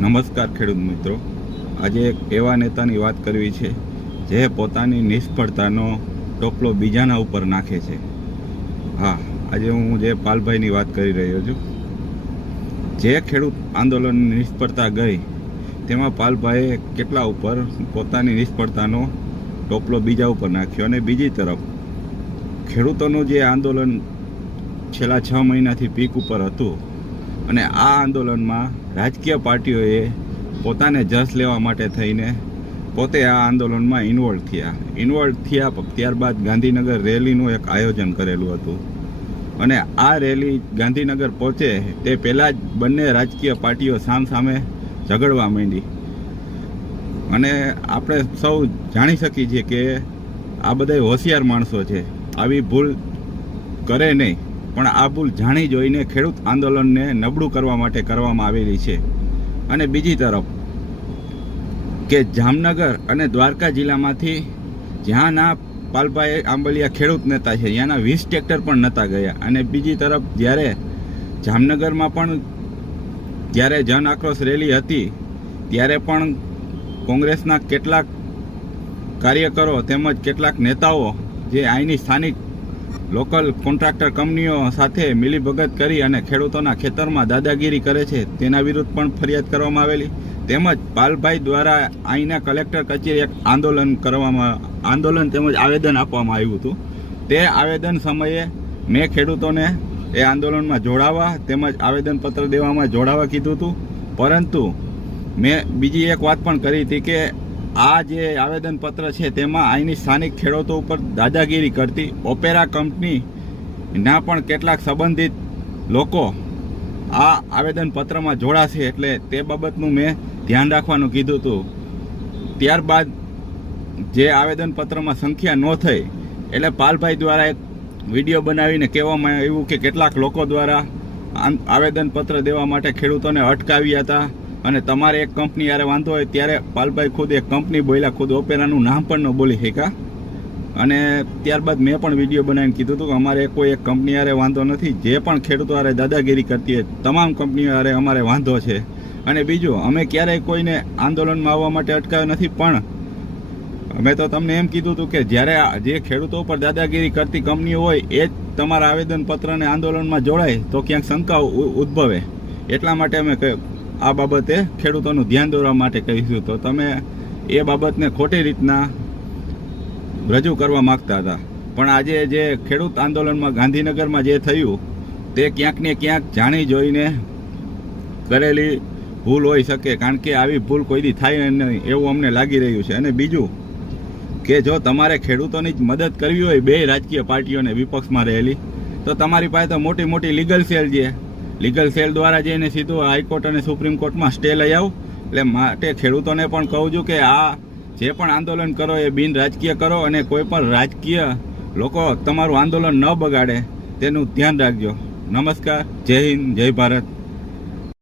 નમસ્કાર ખેડૂત મિત્રો, આજે એક એવા નેતાની વાત કરવી છે જે પોતાની નિષ્ફળતાનો ટોપલો બીજાના ઉપર નાખે છે. હા, આજે હું જે પાલભાઈની વાત કરી રહ્યો છું. જે ખેડૂત આંદોલનની નિષ્ફળતા ગઈ તેમાં પાલભાઈએ કેટલા ઉપર પોતાની નિષ્ફળતાનો ટોપલો બીજા ઉપર નાખ્યો, અને બીજી તરફ ખેડૂતોનું જે આંદોલન છેલ્લા 6 મહિનાથી પીક ઉપર હતું, અને આ આંદોલનમાં રાજકીય પાર્ટીઓએ પોતાને જશ લેવા માટે થઈને પોતે આ આંદોલનમાં ઇન્વોલ્વ થયા. ત્યારબાદ ગાંધીનગર રેલીનું એક આયોજન કરેલું હતું, અને આ રેલી ગાંધીનગર પહોંચે તે પહેલાં જ બંને રાજકીય પાર્ટીઓ સામસામે ઝઘડવા માંડી. અને આપણે સૌ જાણી શકીએ છીએ કે આ બધા હોશિયાર માણસો છે, આવી ભૂલ કરે નહીં, પણ આ ભૂલ જાણી જોઈને ખેડૂત આંદોલનને નબળું કરવા માટે કરવામાં આવેલી છે. અને બીજી તરફ કે જામનગર અને દ્વારકા જિલ્લામાંથી જ્યાંના પાલભાઈ આંબલિયા ખેડૂત નેતા છે, ત્યાંના 20 ટ્રેક્ટર પણ નહોતા ગયા. અને બીજી તરફ જ્યારે જામનગરમાં પણ જ્યારે જન આક્રોશ રેલી હતી ત્યારે પણ કોંગ્રેસના કેટલાક કાર્યકરો તેમજ કેટલાક નેતાઓ જે અહીંની સ્થાનિક લોકલ કોન્ટ્રાક્ટર કંપનીઓ સાથે મિલીભગત કરી અને ખેડૂતોના ખેતરમાં દાદાગીરી કરે છે તેના વિરુદ્ધ પણ ફરિયાદ કરવામાં આવેલી. તેમજ પાલભાઈ દ્વારા અહીંના કલેક્ટર કચેરી એક આંદોલન તેમજ આવેદન આપવામાં આવ્યું હતું. તે આવેદન સમયે મેં ખેડૂતોને એ આંદોલનમાં જોડાવા તેમજ આવેદનપત્ર દેવામાં જોડાવા કીધું હતું. પરંતુ મેં બીજી એક વાત પણ કરી હતી કે આ જે આવેદનપત્ર છે તેમાં અહીંની સ્થાનિક ખેડૂતો ઉપર દાદાગીરી કરતી ઓપેરા કંપનીના પણ કેટલાક સંબંધિત લોકો આ આવેદનપત્રમાં જોડાશે, એટલે તે બાબતનું મેં ધ્યાન રાખવાનું કીધું હતું. ત્યારબાદ જે આવેદનપત્રમાં સંખ્યા ન થઈ એટલે પાલભાઈ દ્વારા એક વિડીયો બનાવીને કહેવામાં આવ્યું કે કેટલાક લોકો દ્વારા આવેદનપત્ર દેવા માટે ખેડૂતોને અટકાવ્યા હતા, અને તમારે એક કંપની યારે વાંધો હોય ત્યારે પાલભાઈ ખુદ એક કંપની બોલ્યા, ખુદ ઓપેરાનું નામ પણ ન બોલી શક્યા. અને ત્યારબાદ મેં પણ વિડીયો બનાવીને કીધું હતું કે અમારે કોઈ એક કંપની યારે વાંધો નથી, જે પણ ખેડૂતો યારે દાદાગીરી કરતી હોય તમામ કંપનીઓ યારે અમારે વાંધો છે. અને બીજું, અમે ક્યારેય કોઈને આંદોલનમાં આવવા માટે અટકાવ્યો નથી, પણ અમે તો તમને એમ કીધું હતું કે જ્યારે જે ખેડૂતો ઉપર દાદાગીરી કરતી કંપનીઓ હોય એ જ તમારા આવેદનપત્રને આંદોલનમાં જોડાય તો ક્યાંક શંકા ઉદ્ભવે, એટલા માટે અમે આ બાબતે ખેડૂતોનું ધ્યાન દોરવા માટે કહીશું. તો તમે એ બાબતને ખોટી રીતના રજૂ કરવા માગતા હતા, પણ આજે જે ખેડૂત આંદોલનમાં ગાંધીનગરમાં જે થયું તે ક્યાંક ને ક્યાંક જાણી જોઈને કરેલી ભૂલ હોઈ શકે, કારણ કે આવી ભૂલ કોઈ દી થાય નહીં એવું અમને લાગી રહ્યું છે. અને બીજું કે જો તમારે ખેડૂતોની જ મદદ કરવી હોય બે રાજકીય પાર્ટીઓને વિપક્ષમાં રહેલી, તો તમારી પાસે તો મોટી મોટી લીગલ સેલ છે, લીગલ સેલ દ્વારા જઈને સીધું હાઈકોર્ટ અને સુપ્રીમ કોર્ટમાં સ્ટે લઈ આવો. એટલે માટે ખેડૂતોને પણ કહું છું કે આ જે પણ આંદોલન કરો એ બિન રાજકીય કરો, અને કોઈ પણ રાજકીય લોકો તમારું આંદોલન ન બગાડે તેનું ધ્યાન રાખજો. નમસ્કાર, જય હિન્દ, જય ભારત.